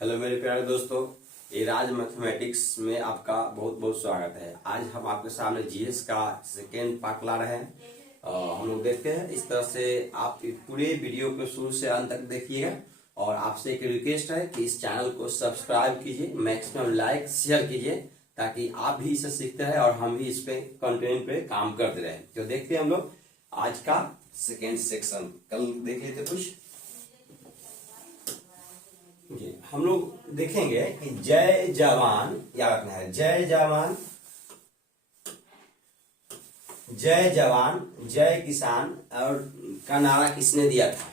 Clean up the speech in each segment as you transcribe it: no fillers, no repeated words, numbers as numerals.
Hello मेरे प्यारे दोस्तों, ये राज मैथमेटिक्स में आपका बहुत बहुत स्वागत है। आज हम आपके सामने जीएस का सेकेंड पार्ट ला रहे हैं। हम लोग देखते हैं इस तरह से आप पूरे वीडियो को शुरू से अंत तक देखिएगा। और आपसे एक रिक्वेस्ट है कि इस चैनल को सब्सक्राइब कीजिए, मैक्सिमम लाइक शेयर कीजिए, ताकि आप भी इसे सीखते रहे और हम भी इस पे कंटेंट पे काम करते रहे। तो देखते हैं हम लोग आज का सेकेंड सेक्शन। कल देख लेते कुछ। हम लोग देखेंगे कि जय जवान, याद रखना है, जय जवान जय किसान और का नारा किसने दिया था।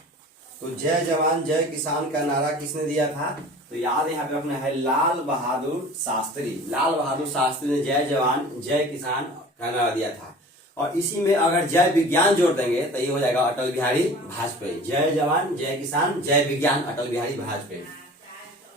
तो जय जवान जय किसान का नारा किसने दिया था? तो याद यहाँ पे रखना है, लाल बहादुर शास्त्री। लाल बहादुर शास्त्री ने जय जवान जय किसान का नारा दिया था। और इसी में अगर जय विज्ञान जोड़ देंगे तो ये हो जाएगा अटल बिहारी वाजपेयी। जय जवान जय किसान जय विज्ञान अटल बिहारी वाजपेयी।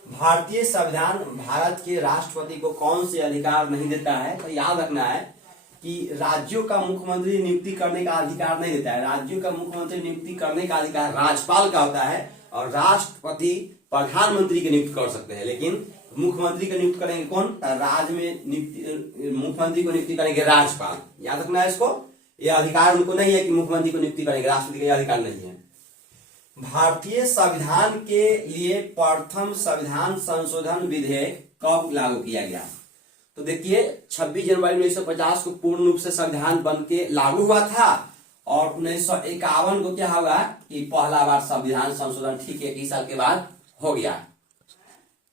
भारतीय संविधान भारत के राष्ट्रपति को कौन से अधिकार नहीं देता है? तो याद रखना है कि राज्यों का मुख्यमंत्री नियुक्ति करने का अधिकार नहीं देता है। राज्यों का मुख्यमंत्री नियुक्ति करने का अधिकार राज्यपाल का होता है और राष्ट्रपति प्रधानमंत्री की नियुक्ति कर सकते हैं। लेकिन मुख्यमंत्री को नियुक्त करेंगे कौन? राज्य में नियुक्ति, मुख्यमंत्री को नियुक्ति करेंगे राज्यपाल। याद रखना है इसको। यह अधिकार उनको नहीं है कि मुख्यमंत्री को नियुक्ति करेंगे, राष्ट्रपति का अधिकार नहीं है। भारतीय संविधान के लिए प्रथम संविधान संशोधन विधेयक कब लागू किया गया? तो देखिए 26 जनवरी 1950 को पूर्ण रूप से संविधान बन के लागू हुआ था और 1951 को क्या होगा कि पहला बार संविधान संशोधन ठीक 21 साल के बाद हो गया।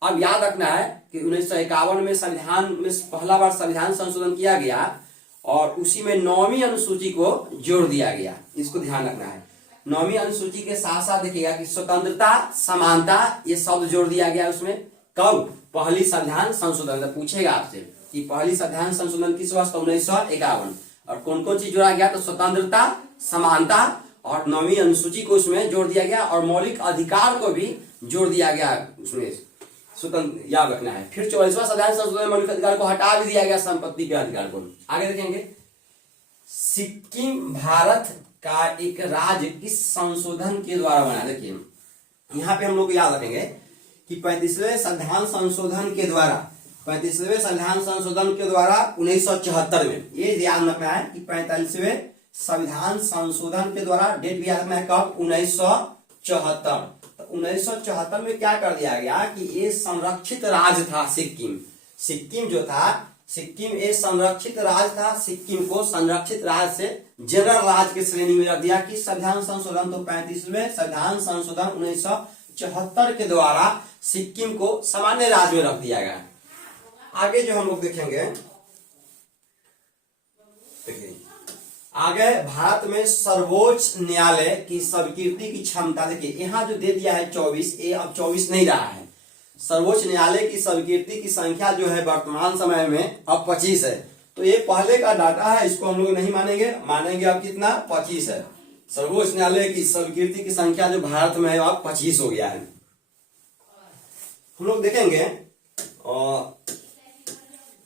अब याद रखना है कि 1951 में संविधान में पहला बार संविधान संशोधन किया गया और उसी में 9वीं अनुसूची को जोड़ दिया गया। इसको ध्यान रखना है। 9वीं अनुसूची के साथ साथ देखिएगा कि स्वतंत्रता समानता ये शब्द जोड़ दिया गया उसमें। कब? पहली संविधान संशोधन। तो पूछेगा आपसे कि पहली संविधान संशोधन किस वर्ष? 1951। और कौन कौन चीज जोड़ा गया? तो स्वतंत्रता समानता और 9वीं अनुसूची को उसमें जोड़ दिया गया और मौलिक अधिकार को भी जोड़ दिया गया उसमें। स्वतंत्र याद रखना है। फिर 44वां संविधान संशोधन मौलिक अधिकार को हटा भी दिया गया, संपत्ति के अधिकार को। आगे देखेंगे, सिक्किम भारत का एक राज्य किस संशोधन के द्वारा बना? देखिए यहाँ पे हम लोग याद रखेंगे कि 35वें संविधान संशोधन के द्वारा 1974 में, ये ध्यान रखना है कि 45वें संविधान संशोधन के द्वारा, डेट भी याद रखना है कब? 1974। तो 1974 में क्या कर दिया गया कि ये संरक्षित राज्य था सिक्किम। सिक्किम जो था, सिक्किम एक संरक्षित राज्य था। सिक्किम को संरक्षित राज्य से जनरल राज्य की श्रेणी में रख दिया कि संविधान संशोधन। तो 35वें संविधान संशोधन 1974 के द्वारा सिक्किम को सामान्य राज्य में रख दिया गया। आगे जो हम लोग देखेंगे, आगे भारत में सर्वोच्च न्यायालय की स्वीकृति की क्षमता। देखिए यहाँ जो दे दिया है 24, ये अब 24 नहीं रहा है। सर्वोच्च न्यायालय की स्वीकृति की संख्या जो है वर्तमान समय में अब 25 है। तो ये पहले का डाटा है, इसको हम लोग नहीं मानेंगे अब कितना? 25 है। सर्वोच्च न्यायालय की स्वीकृति की संख्या जो भारत में है अब 25 हो गया है। हम लोग देखेंगे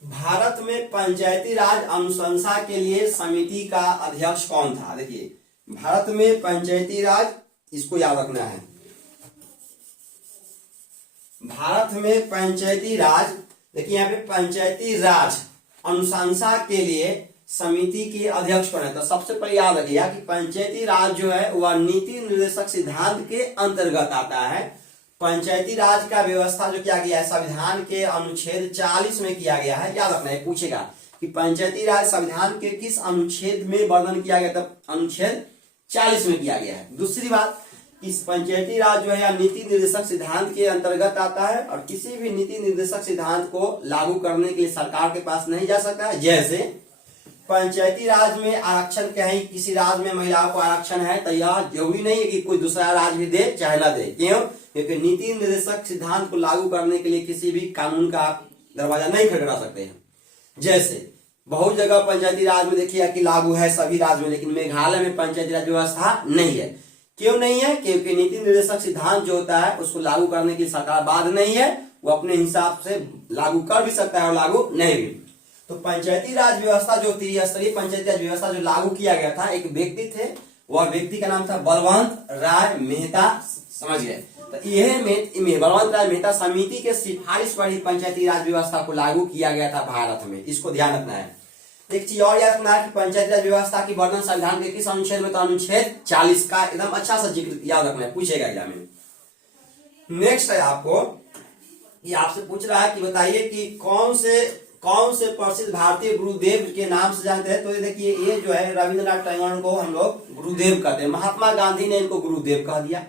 भारत में पंचायती राज अनुशंसा के लिए समिति का अध्यक्ष कौन था? देखिए भारत में पंचायती राज, इसको याद रखना है, भारत में पंचायती राज, देखिए यहाँ पे पंचायती राज अनुशंसा के लिए समिति के अध्यक्ष कौन है? तो सबसे पहले याद रखिएगा कि पंचायती राज जो है वह नीति निर्देशक सिद्धांत के अंतर्गत आता है। पंचायती राज का व्यवस्था जो किया गया है संविधान के अनुच्छेद 40 में किया गया है। याद रखना है, पूछेगा कि पंचायती राज संविधान के किस अनुच्छेद में वर्णन किया गया? तब अनुच्छेद 40 में किया गया है। दूसरी बात, इस पंचायती राज जो है नीति निर्देशक सिद्धांत के अंतर्गत आता है और किसी भी नीति निर्देशक सिद्धांत को लागू करने के लिए सरकार के पास नहीं जा सकता है। जैसे पंचायती राज में आरक्षण, कहीं किसी राज्य में महिलाओं को आरक्षण है तो यह जरूरी नहीं है कि कोई दूसरा राज्य भी दे चाहे ना दे। क्यों? क्योंकि नीति निर्देशक सिद्धांत को लागू करने के लिए किसी भी कानून का दरवाजा नहीं खटखटा सकते हैं। जैसे बहुत जगह पंचायती राज में देखिए कि लागू है सभी राज्य में, लेकिन मेघालय में पंचायती राज व्यवस्था नहीं है। क्यों नहीं है? क्योंकि नीति निर्देशक सिद्धांत जो होता है उसको लागू करने की सरकार बाध नहीं है, वो अपने हिसाब से लागू कर भी सकता है और लागू नहीं भी। तो पंचायती राज व्यवस्था जो त्रिस्तरीय पंचायती राज व्यवस्था जो लागू किया गया था, एक व्यक्ति थे, वह व्यक्ति का नाम था बलवंत राय मेहता। समझ गए? तो यह बलवंत राय मेहता समिति के सिफारिश पर ही पंचायती राज व्यवस्था को लागू किया गया था भारत में। इसको ध्यान रखना है। एक चीज और याद रखना है कि पंचायती राज व्यवस्था की वर्णन संविधान के किस अनुच्छेद में, तो अनुच्छेद 40 का एकदम अच्छा सा जिक्र याद रखना है, पूछेगा एग्जाम में। नेक्स्ट है आपको, ये आपसे पूछ रहा है कि बताइए कि कौन से प्रसिद्ध भारतीय गुरुदेव के नाम से जानते हैं। तो ये देखिए, ये जो है रविंद्रनाथ टैगोर को हम लोग गुरुदेव कहते हैं। महात्मा गांधी ने इनको गुरुदेव कह दिया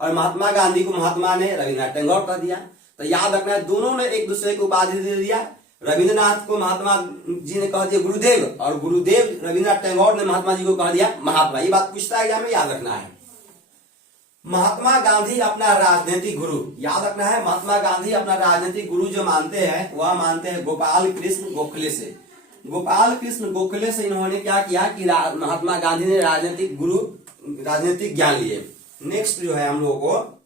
और महात्मा गांधी को महात्मा ने रविंद्रनाथ टैगोर कह दिया। तो याद रखना है, दोनों ने एक दूसरे को उपाधि दे दिया। रविंद्रनाथ को महात्मा जी ने कह दिया गुरुदेव, और गुरुदेव रविंद्रनाथ टैगोर ने महात्मा जी को कह दिया महात्मा। ये बात पूछता है एग्जाम में, याद रखना है। महात्मा गांधी अपना राजनीतिक गुरु, याद रखना है, महात्मा गांधी अपना राजनीतिक गुरु जो मानते हैं वह मानते हैं गोपाल कृष्ण गोखले से। गोपाल कृष्ण गोखले से इन्होंने क्या किया कि महात्मा गांधी ने राजनीतिक गुरु, राजनीतिक ज्ञान लिए। नेक्स्ट जो है हम लोगों को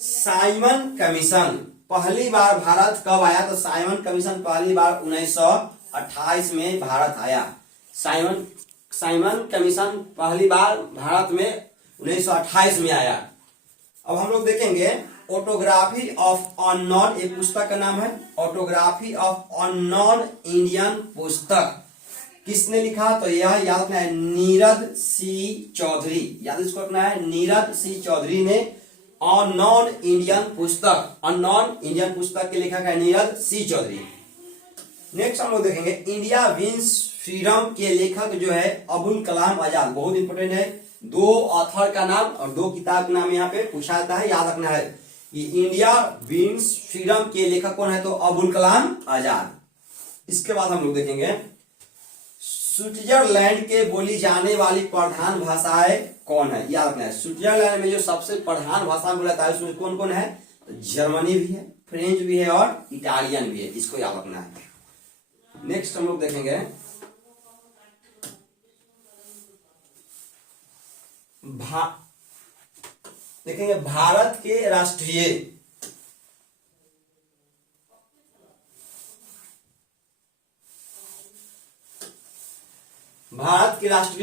साइमन कमीशन पहली बार भारत कब आया, तो साइमन कमीशन पहली बार 1928 में भारत आया। साइमन कमीशन पहली बार भारत में 1928 में आया। अब हम लोग देखेंगे ऑटोग्राफी ऑफ अननोन, एक पुस्तक का नाम है ऑटोग्राफी ऑफ अननोन इंडियन पुस्तक। किसने लिखा, तो यह याद रखना है नीरद सी चौधरी। याद इसको रखना है, नीरद सी चौधरी ने अननोन इंडियन पुस्तक, अननोन इंडियन पुस्तक के लेखक है नीरद सी चौधरी। नेक्स्ट हम लोग देखेंगे इंडिया विंस फ्रीडम के लेखक जो है अबुल कलाम आजाद। बहुत इंपोर्टेंट है, 2 ऑथर का नाम और 2 किताब का नाम यहाँ पे पूछा जाता है, याद रखना है। ये इंडिया विंस फ्रीडम के लेखक कौन है, तो अबुल कलाम आजाद। इसके बाद हम लोग देखेंगे स्विट्जरलैंड के बोली जाने वाली प्रधान भाषाएं कौन है, याद रखना है। स्विट्जरलैंड में जो सबसे प्रधान भाषा बोला जाता है उसमें कौन कौन है, तो जर्मनी भी है, फ्रेंच भी है और इटालियन भी है, इसको याद रखना है। नेक्स्ट हम लोग देखेंगे भारत के राष्ट्रीय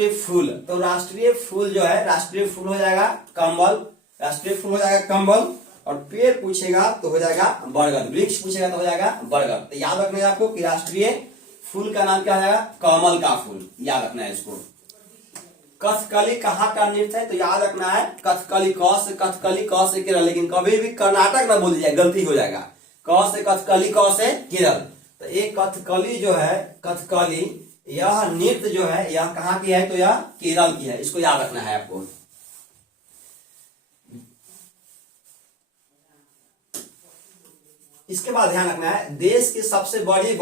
फूल, तो राष्ट्रीय फूल जो है, राष्ट्रीय फूल हो जाएगा कमल, राष्ट्रीय फूल हो जाएगा कमल, और पेड़ पूछेगा तो हो जाएगा बरगद, वृक्ष पूछेगा तो हो जाएगा बरगद। तो याद रखना है आपको कि राष्ट्रीय फूल का नाम क्या हो जाएगा, कमल का फूल, याद रखना है इसको। कथकली कहाँ का नृत्य है, तो याद रखना है कथकली क से केरल, लेकिन कभी भी कर्नाटक ना बोल जाए, गलती हो जाएगा। क से कथकली, क से केरल। तो एक कथकली जो है, कथकली यह नृत्य जो है यह कहाँ की है, तो यह केरल की है, इसको याद रखना है आपको। इसके बाद ध्यान रखना है देश की सबसे बड़ी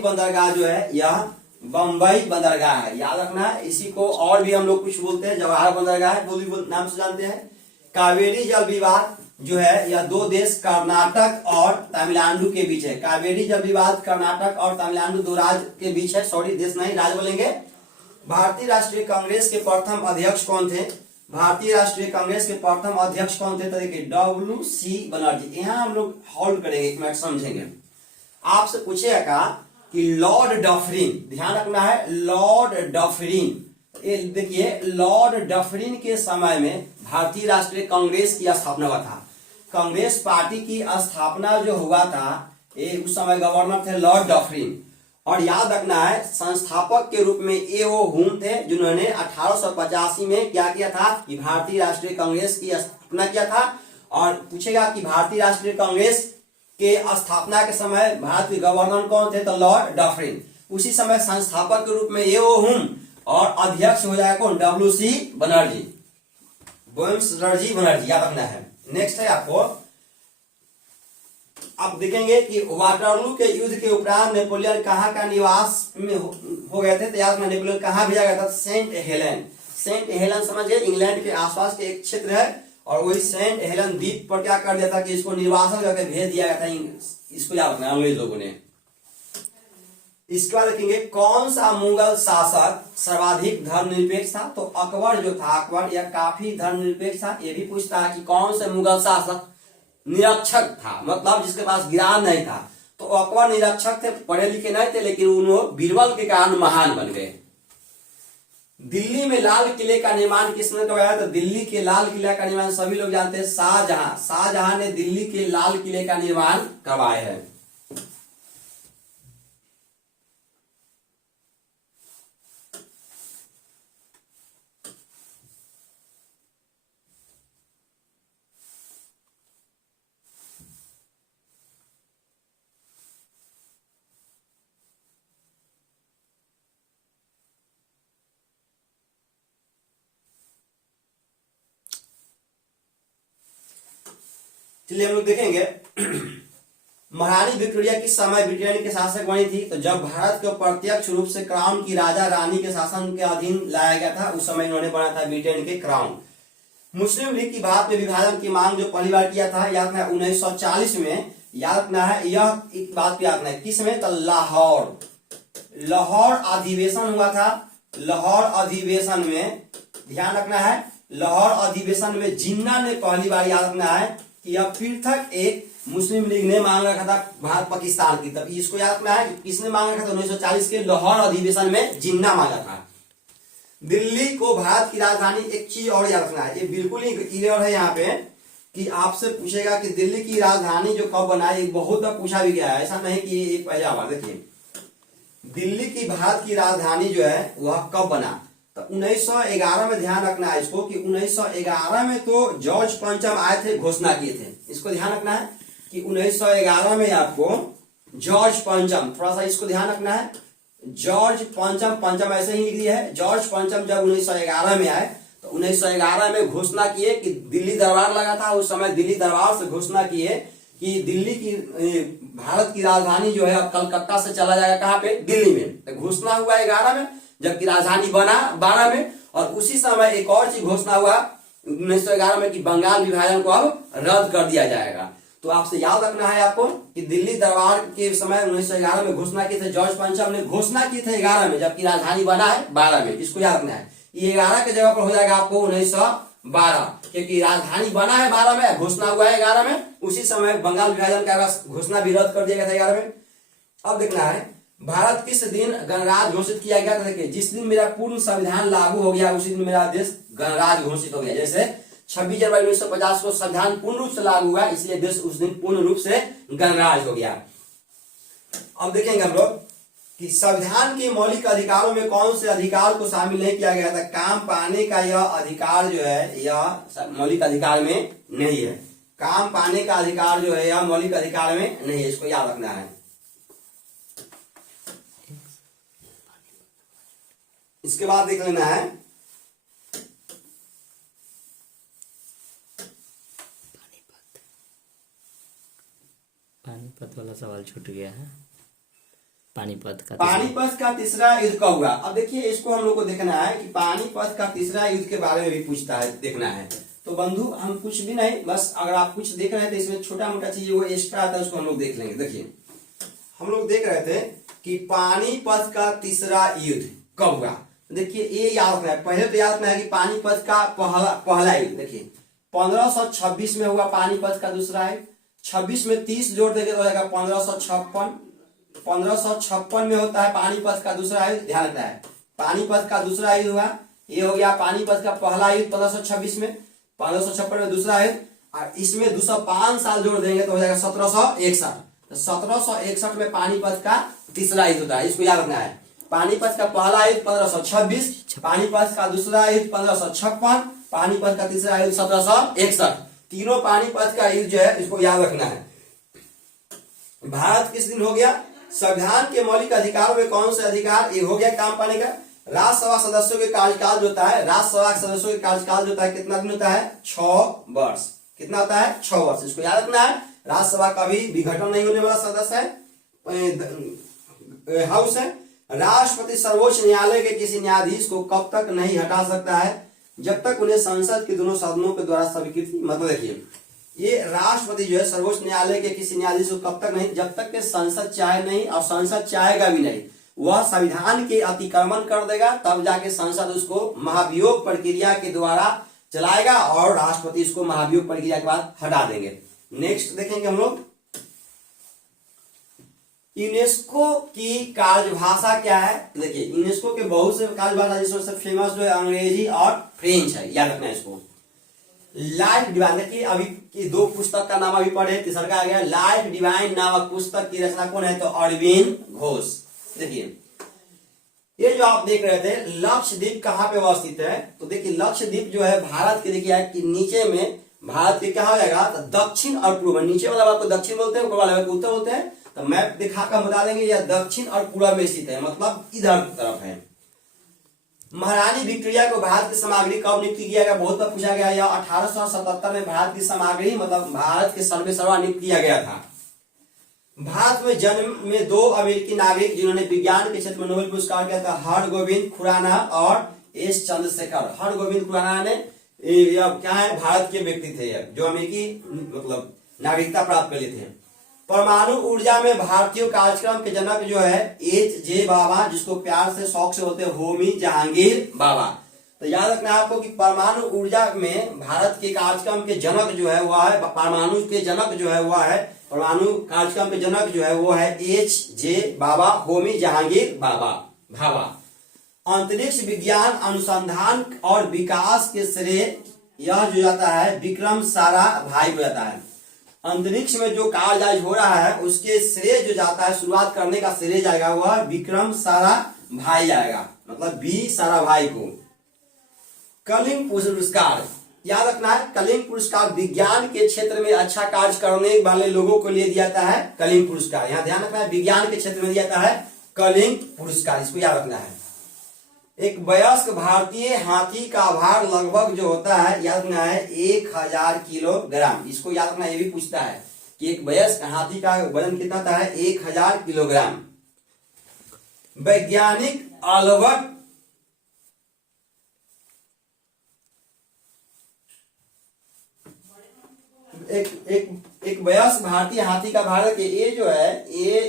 बंदरगाह जो है यह बंबई बंदरगाह है, याद रखना है। इसी को और भी हम लोग कुछ बोलते हैं, जवाहर बंदरगाह है, नाम से जानते हैं। कावेरी जल विवाद जो है यह 2 देश कर्नाटक और तमिलनाडु के बीच है। कावेरी जल विवाद कर्नाटक और तमिलनाडु 2 राज्य के बीच है, सॉरी देश नहीं, राज्य बोलेंगे। भारतीय राष्ट्रीय कांग्रेस के प्रथम अध्यक्ष कौन थे, तो देखिए WC बनर्जी। यहाँ हम लोग होल्ड करेंगे, 1 मिनट समझेंगे। आपसे पूछेगा कि लॉर्ड डफरिन, ध्यान रखना है लॉर्ड डफरिन, देखिए लॉर्ड डफरिन के समय में भारतीय राष्ट्रीय कांग्रेस की स्थापना हुआ था। कांग्रेस पार्टी की स्थापना जो हुआ था, उस समय गवर्नर थे लॉर्ड डफरिन। और याद रखना है संस्थापक के रूप में A.O. हुम थे, जिन्होंने 1885 में क्या किया था कि भारतीय राष्ट्रीय कांग्रेस की स्थापना किया था। और पूछेगा कि भारतीय राष्ट्रीय कांग्रेस के स्थापना के समय भारत के गवर्नर कौन थे, तो लॉर्ड डफरिन। उसी समय संस्थापक के रूप में A.O. हुम और अध्यक्ष हो जाएगा कौन, WC बनर्जी, याद रखना है। नेक्स्ट है आपको, आप देखेंगे कि वाटरलू के युद्ध के उपरांत नेपोलियन कहाँ का निवास में हो गए थे, तो याद रखना नेपोलियन कहाँ भेजा गया था, सेंट हेलन समझिए, इंग्लैंड के आसपास के एक क्षेत्र है, और वही सेंट हेलन द्वीप पर क्या कर दिया था कि इसको निर्वासन करके भेज दिया गया था, इसको याद रखना अंग्रेज लोगों ने। इसके बाद देखेंगे कौन सा मुगल शासक सर्वाधिक धर्मनिरपेक्ष था, तो अकबर जो था, अकबर यह काफी धर्मनिरपेक्ष था। ये भी पूछता है कि कौन से मुगल शासक निरक्षर था, मतलब जिसके पास ज्ञान नहीं था। तो अकबर निरक्षर थे, पढ़े लिखे नहीं थे, लेकिन उन्होंने बीरबल के कारण महान बन गए। दिल्ली में लाल किले का निर्माण किसने करवाया? तो दिल्ली के लाल किला का निर्माण सभी लोग जानते हैं, शाहजहां। शाहजहां ने दिल्ली के लाल किले का निर्माण करवाया है। चलिए हम लोग देखेंगे महारानी विक्टोरिया किस समय ब्रिटेन के शासक बनी थी? तो जब भारत को प्रत्यक्ष रूप से क्राउन की राजा रानी के शासन के अधीन लाया गया था, उस समय इन्होंने बना था ब्रिटेन के क्राउन। मुस्लिम लीग की बात में विभाजन की मांग जो पहली बार किया था, याद रखना है 1940 में, याद रखना है यह एक बात याद रखना है किस में? तो लाहौर अधिवेशन हुआ था। लाहौर अधिवेशन में ध्यान रखना है, लाहौर अधिवेशन में जिन्ना ने पहली बार, याद रखना है कि यह पृथक एक मुस्लिम लीग ने मांग रखा था भारत पाकिस्तान की, तब इसको याद रखना है किसने मांग रखा था? 1940 के लाहौर अधिवेशन में जिन्ना मांगा था। दिल्ली को भारत की राजधानी, एक चीज और याद रखना है, ये बिल्कुल ही क्लियर है यहाँ पे कि आपसे पूछेगा कि दिल्ली की राजधानी जो कब बना है, बहुत बार पूछा भी गया है, ऐसा नहीं कि ये पहला बार। देखिए दिल्ली की भारत की राजधानी जो है वह कब बना? तो 1911 में ध्यान रखना है इसको कि 1911 में तो जॉर्ज पंचम आए थे, घोषणा किए थे। इसको ध्यान रखना है कि 1911 में आपको जॉर्ज पंचम, थोड़ा सा इसको ध्यान रखना है, जॉर्ज पंचम, पंचम ऐसे ही लिख दिया है, जॉर्ज पंचम जब 1911 में आए तो 1911 में घोषणा किए कि दिल्ली दरबार लगा था उस समय, दिल्ली दरबार से घोषणा किए कि दिल्ली की भारत की राजधानी जो है अब कलकत्ता से चला जाएगा कहाँ पे? दिल्ली में। तो घोषणा हुआ 11 में, जबकि राजधानी बना 12 में, और उसी समय एक और चीज घोषणा हुआ 1911 में कि बंगाल विभाजन को अब रद्द कर दिया जाएगा। तो आपसे याद रखना है आपको कि दिल्ली दरबार के समय 1911 में घोषणा की थे, जॉर्ज पंचम ने घोषणा की थे 11 में, जबकि राजधानी बना है 12 में। इसको याद रखना है, ये 11 के जगह पर हो जाएगा आपको 1912, क्योंकि राजधानी बना है 12 में, घोषणा हुआ है 11 में, उसी समय बंगाल विभाजन का घोषणा भी रद्द कर दिया गया था 11 में। अब देखना है भारत किस दिन गणराज्य घोषित किया गया था? देखिए जिस दिन मेरा पूर्ण संविधान लागू हो गया उसी दिन मेरा देश गणराज्य घोषित हो गया। जैसे 26 जनवरी 1950 को संविधान पूर्ण रूप से लागू हुआ, इसलिए देश उस दिन पूर्ण रूप से गणराज्य हो गया। अब देखेंगे हम लोग कि संविधान के मौलिक अधिकारों में कौन से अधिकार को शामिल नहीं किया गया था? काम पाने का यह अधिकार जो है यह मौलिक अधिकार में नहीं है। काम पाने का अधिकार जो है यह मौलिक अधिकार में नहीं है, इसको याद रखना है। इसके बाद देख लेना है पानीपत वाला सवाल छूट गया है। पानीपत का तीसरा युद्ध कब हुआ? अब देखिए इसको हम लोग को देखना है कि पानीपत का तीसरा युद्ध के बारे में भी पूछता है, देखना है। तो बंधु हम कुछ भी नहीं, बस अगर आप कुछ देख रहे हैं तो इसमें छोटा मोटा चीज वो एक्स्ट्रा आता है, उसको हम लोग देख लेंगे। देखिए हम लोग देख रहे थे कि पानीपत का तीसरा युद्ध कब हुआ। देखिए ये याद रखना है, पहले तो याद रखना है कि पानीपत का पहला युद्ध देखिए 1526 में हुआ पानीपत का दूसरा युद्ध। 26 में 30 जोड़ देंगे तो हो जाएगा 1556। 1556 में होता है पानीपत का दूसरा युद्ध, ध्यान रखना है। पानीपत का दूसरा युद्ध हुआ, ये हो गया पानीपत का पहला युद्ध 1526 में, 1556 में दूसरा युद्ध, और इसमें 205 साल जोड़ देंगे तो हो जाएगा 1761। 1761 में पानीपत का तीसरा युद्ध होता है, इसको याद रखना है। पानीपत का पहला युद्ध 1526, पानीपत का दूसरा युद्ध 1556, पानीपत का तीसरा युद्ध 1761। तीनों पानीपत का युद्ध जो है इसको याद रखना है। भारत किस दिन हो गया? संविधान के मौलिक अधिकारों में कौन से अधिकार? ये हो गया काम पाने का। राज्यसभा सदस्यों के कार्यकाल जो होता है, राज्यसभा सदस्यों के कार्यकाल जो होता है कितना दिन होता है? 6 वर्ष। कितना होता है? 6 वर्ष। इसको याद रखना है। राज्यसभा का भी विघटन नहीं होने वाला सदस्य है, हाउस है। राष्ट्रपति सर्वोच्च न्यायालय के किसी न्यायाधीश को कब तक नहीं हटा सकता है? जब तक उन्हें संसद के दोनों सदनों के द्वारा स्वीकृति, मतलब देखिए ये राष्ट्रपति जो है सर्वोच्च न्यायालय के किसी न्यायाधीश को कब तक नहीं? जब तक के संसद चाहे नहीं, और संसद चाहेगा भी नहीं, वह संविधान के अतिक्रमण कर देगा, तब जाके संसद उसको महाभियोग प्रक्रिया के द्वारा चलाएगा और राष्ट्रपति इसको महाभियोग प्रक्रिया के बाद हटा देंगे। नेक्स्ट देखेंगे हम लोग यूनेस्को की कार्यभाषा क्या है? देखिए यूनेस्को के बहुत से कार्यभाषा जिसमें सबसे फेमस जो है अंग्रेजी और फ्रेंच है, याद रखना है इसको। लाइफ डिवाइन, देखिए अभी की दो पुस्तक का नाम अभी पढ़े, तीसरा का आ गया लाइफ डिवाइन नामक पुस्तक की रचना कौन है? तो अरविंद घोष। देखिए ये जो आप देख रहे थे लक्षद्वीप कहाँ पे अवस्थित है? तो देखिए लक्षद्वीप जो है भारत के, देखिए कि नीचे में भारत के क्या हो जाएगा? तो दक्षिण और पूर्व, नीचे वाला बात को दक्षिण बोलते हैं, ऊपर वाला को उत्तर बोलते हैं। तो मैप दिखाकर बता देंगे यह दक्षिण और पूर्व में स्थित है, मतलब इधर तरफ है। महारानी विक्टोरिया को भारत की सामग्री कब नियुक्त किया गया? बहुत बार पूछा गया। यह 1877 में भारत की सामग्री मतलब भारत के सर्वेसर्वा नियुक्त किया गया था। भारत में जन्म में दो अमेरिकी नागरिक जिन्होंने विज्ञान के क्षेत्र में नोबेल पुरस्कार किया था, हरगोविंद खुराना और एस चंद्रशेखर। हरगोविंद खुराना ने क्या है? भारत के व्यक्ति थे जो अमेरिकी मतलब नागरिकता प्राप्त कर लिए थे। परमाणु ऊर्जा में भारतीय कार्यक्रम के जनक जो है H.J. बाबा, जिसको प्यार से शौक से बोलते हैं होमी जहांगीर बाबा। तो याद रखना है आपको कि परमाणु ऊर्जा में भारत के कार्यक्रम के जनक जो है वह है, परमाणु के जनक जो है वह है, परमाणु कार्यक्रम के जनक जो है वो है H.J. बाबा, होमी जहांगीर बाबा भाभा। अंतरिक्ष विज्ञान अनुसंधान और विकास के श्रेय यह जो जाता है विक्रम साराभाई को जाता है। अंतरिक्ष में जो कार्य हो रहा है उसके श्रेय जो जाता है, शुरुआत करने का श्रेय जाएगा वह विक्रम साराभाई जाएगा, मतलब बी साराभाई को। कलिंग पुरस्कार याद रखना है, कलिंग पुरस्कार विज्ञान के क्षेत्र में अच्छा कार्य करने वाले लोगों को लिए दिया जाता है कलिंग पुरस्कार। यहाँ ध्यान रखना है विज्ञान के क्षेत्र में दिया जाता है कलिंग पुरस्कार, इसको याद रखना है। एक वयस्क भारतीय हाथी का भार लगभग जो होता है याद रखना है 1000 किलोग्राम। इसको याद रखना, ये भी पूछता है कि एक वयस्क हाथी का वजन कितना होता है? 1000 किलोग्राम। वैज्ञानिक अल्बर्ट एक वयस्क भारतीय हाथी का भार के ये जो है ये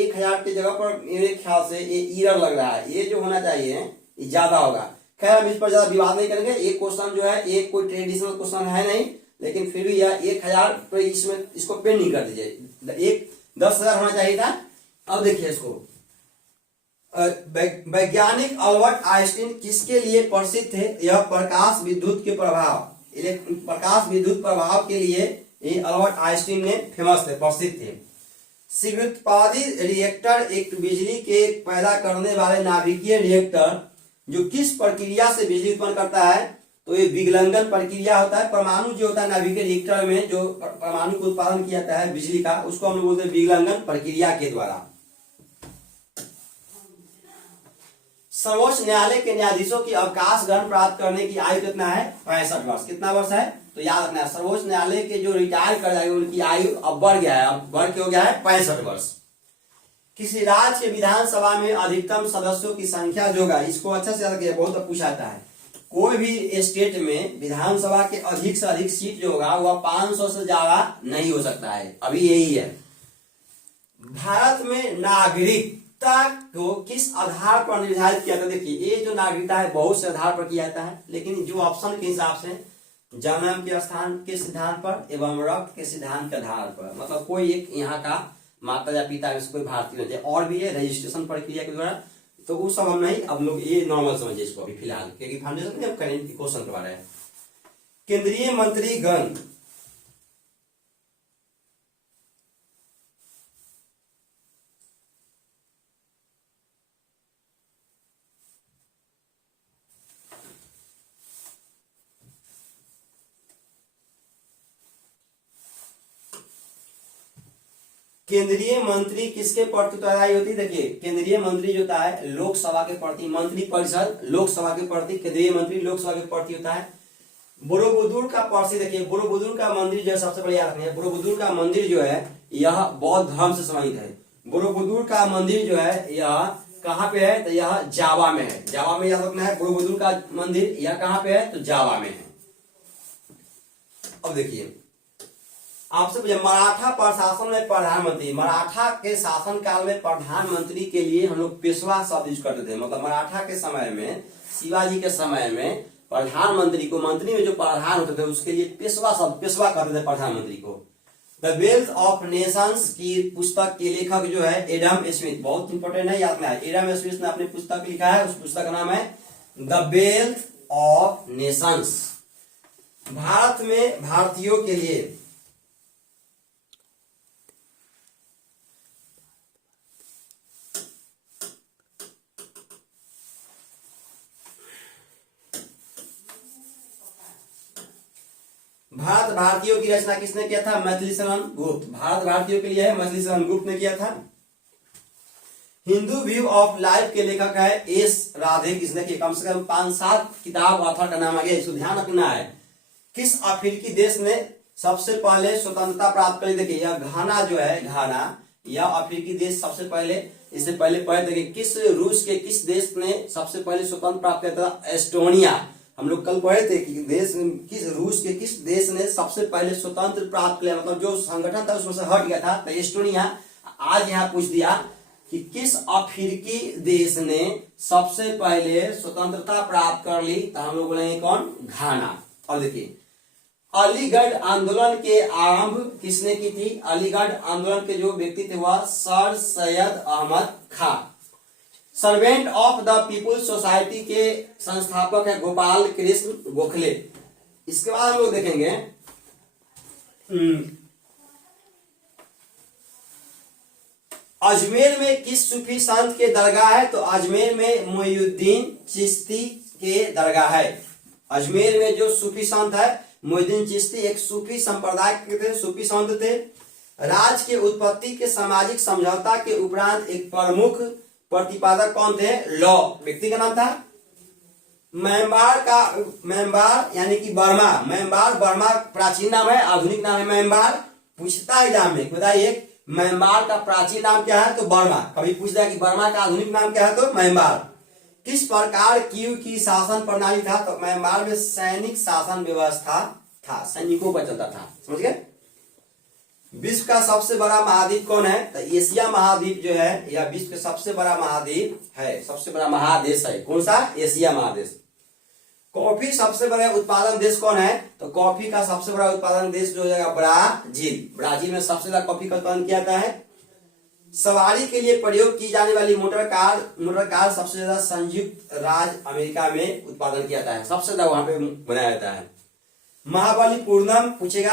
1000 की जगह पर मेरे ख्याल से ये ईरर लग रहा है, ये जो होना चाहिए ये ज्यादा होगा। खैर हम इस पर ज्यादा विवाद नहीं करेंगे। एक क्वेश्चन जो है एक कोई ट्रेडिशनल क्वेश्चन है नहीं, लेकिन फिर भी यह 1000 पर इसमें इसको पेंडिंग कर दीजिए, एक 10,000 होना चाहिए था। अब देखिए इसको, वैज्ञानिक अल्बर्ट आइंस्टीन किसके लिए प्रसिद्ध थे? यह प्रकाश विद्युत के प्रभाव, प्रकाश विद्युत प्रभाव के लिए ये अल्बर्ट आइंस्टीन ने फेमस थे, प्रसिद्ध थे। शीघ्रोत्पादी रिएक्टर एक बिजली के पैदा करने वाले नाभिकीय रिएक्टर जो किस प्रक्रिया से बिजली उत्पन्न करता है? तो ये विगलंगन प्रक्रिया होता है। परमाणु जो होता है नाभिकीय रिएक्टर में जो परमाणु को उत्पादन किया जाता है बिजली का, उसको हम लोग बोलते हैं विगलंगन प्रक्रिया के द्वारा। सर्वोच्च न्यायालय के न्यायाधीशों की अवकाश ग्रहण प्राप्त करने की आयु कितना है? 65 वर्ष। कितना वर्ष है? तो याद रखना है सर्वोच्च न्यायालय के जो रिटायर कर जाएंगे उनकी आयु अब बढ़ गया है, अब बढ़ के हो गया है 65 वर्ष। किसी राज्य के विधानसभा में अधिकतम सदस्यों की संख्या जो होगा, इसको अच्छा से याद किया, बहुत पूछा जाता है। कोई भी स्टेट में विधानसभा के अधिक से अधिक सीट जो होगा वह 500 से ज्यादा नहीं हो सकता है, अभी यही है। भारत में नागरिकता को किस आधार पर निर्धारित किया था? देखिए ये जो नागरिकता है बहुत से आधार पर किया जाता है, लेकिन जो ऑप्शन के हिसाब से जन्म के स्थान के सिद्धांत पर एवं रक्त के सिद्धांत के आधार पर, मतलब कोई एक यहाँ का माता या पिता कोई भारतीय नहीं, और भी है रजिस्ट्रेशन प्रक्रिया के द्वारा, तो वो सब हम नहीं, अब लोग ये नॉर्मल समझिए इसको अभी फिलहाल, क्योंकि फाउंडेशन में करेंट क्वेश्चन करवा रहे हैं। केंद्रीय मंत्री गण केंद्रीय मंत्री किसके प्रति उत्तरदायी होती है? देखिए केंद्रीय मंत्री जो होता है लोकसभा के प्रति, मंत्री परिषद लोकसभा के प्रति, केंद्रीय मंत्री लोकसभा के प्रति होता है। बोरोबुदुर का प्रसिद्ध, देखिए बोरोबुदुर का मंदिर जो है सबसे बड़ी याद रखनी है, बोरोबुदुर का मंदिर जो है यह बौद्ध धर्म से संबंधित है। बोरोबुदुर का मंदिर जो है यह कहाँ पे है? तो यह जावा में है, जावा में याद रखना है। बोरोबुदुर का मंदिर यह कहाँ पे है? तो जावा में है। अब देखिए आपसे पूछे मराठा प्रशासन में प्रधानमंत्री, मराठा के शासन काल में प्रधानमंत्री के लिए हम लोग पेशवा शब्द यूज करते थे, मतलब मराठा के समय में, शिवाजी के समय में प्रधानमंत्री को, मंत्री में जो प्रधान होते थे उसके लिए पेशवा शब्द, पेशवा कहते थे प्रधानमंत्री को। द वेल्थ ऑफ नेशंस की पुस्तक के लेखक जो है एडम स्मिथ, बहुत इंपॉर्टेंट है, याद में आए। एडम स्मिथ ने अपनी पुस्तक लिखा है, उस पुस्तक का नाम है the wealth of Nations. Bharat में भारतीयों के लिए भारत भारतीयों की रचना किसने किया था? मछलीशरण गुप्त। भारत भारतीयों के लिए है, मछलीशरण गुप्त ने किया था। हिंदू व्यू ऑफ लाइफ के लेखक है एस राधे, किसने किया? कम से कम 5-7 किताब ऑथर का नाम आ गया, इसको ध्यान रखना है। किस अफ्रीकी देश ने सबसे पहले स्वतंत्रता प्राप्त करी? देखिए यह घाना जो है, घाना, यह अफ्रीकी देश सबसे पहले, इससे पहले पढ़े देखिए किस रूस के किस देश ने सबसे पहले स्वतंत्र प्राप्त किया था? एस्टोनिया। हम लोग कल पढ़े थे कि देश किस, रूस के किस देश ने सबसे पहले स्वतंत्र प्राप्त किया, मतलब जो संगठन था उसमें से हट गया था, तो एस्टोनिया। आज यहाँ पूछ दिया कि किस अफ्रीकी देश ने सबसे पहले स्वतंत्रता प्राप्त कर ली, तो हम लोग बोलेंगे कौन? घाना। और देखिए अलीगढ़ आंदोलन के आरंभ किसने की थी? अलीगढ़ आंदोलन के जो व्यक्ति थे वह sir Syed Ahmed Khan. Servant of the people's society के संस्थापक है गोपाल कृष्ण गोखले। इसके बाद हम लोग देखेंगे अजमेर में किस सूफी संत के दरगाह है? तो अजमेर में मोइनुद्दीन चिश्ती के दरगाह है। अजमेर में जो सूफी संत है मोइनुद्दीन चिश्ती एक सूफी संप्रदाय के थे, सूफी संत थे। राज्य के उत्पत्ति के सामाजिक समझौता के उपरांत एक प्रमुख प्रतिपादक कौन थे? लॉ, व्यक्ति का नाम था मैंबार यानी कि बर्मा। मैंबार बर्मा प्राचीन नाम है, आधुनिक नाम है मैंबार। पूछता एग्जाम में बताइए मैंबार का प्राचीन नाम क्या है? तो बर्मा। कभी पूछता है कि बर्मा का आधुनिक नाम क्या है? तो मैंबार। किस प्रकार की शासन प्रणाली था? तो म्यांमार में सैनिक शासन व्यवस्था था, सैनिकों पर चलता था, समझ गए। विश्व का सबसे बड़ा महाद्वीप कौन है? तो एशिया महाद्वीप जो है यह विश्व का सबसे बड़ा महाद्वीप है, सबसे बड़ा महादेश है। कौन सा? एशिया महादेश। कॉफी सबसे बड़ा उत्पादन देश कौन है? तो कॉफी का सबसे बड़ा उत्पादन देश जो हो जाएगा ब्राजील। ब्राजील में सबसे ज्यादा कॉफी का उत्पादन किया जाता है। सवारी के लिए प्रयोग की जाने वाली मोटर कार सबसे ज्यादा संयुक्त राज्य अमेरिका में उत्पादन किया जाता है, सबसे ज्यादा वहां पे बनाया जाता है। महाबलीपुरम पूछेगा।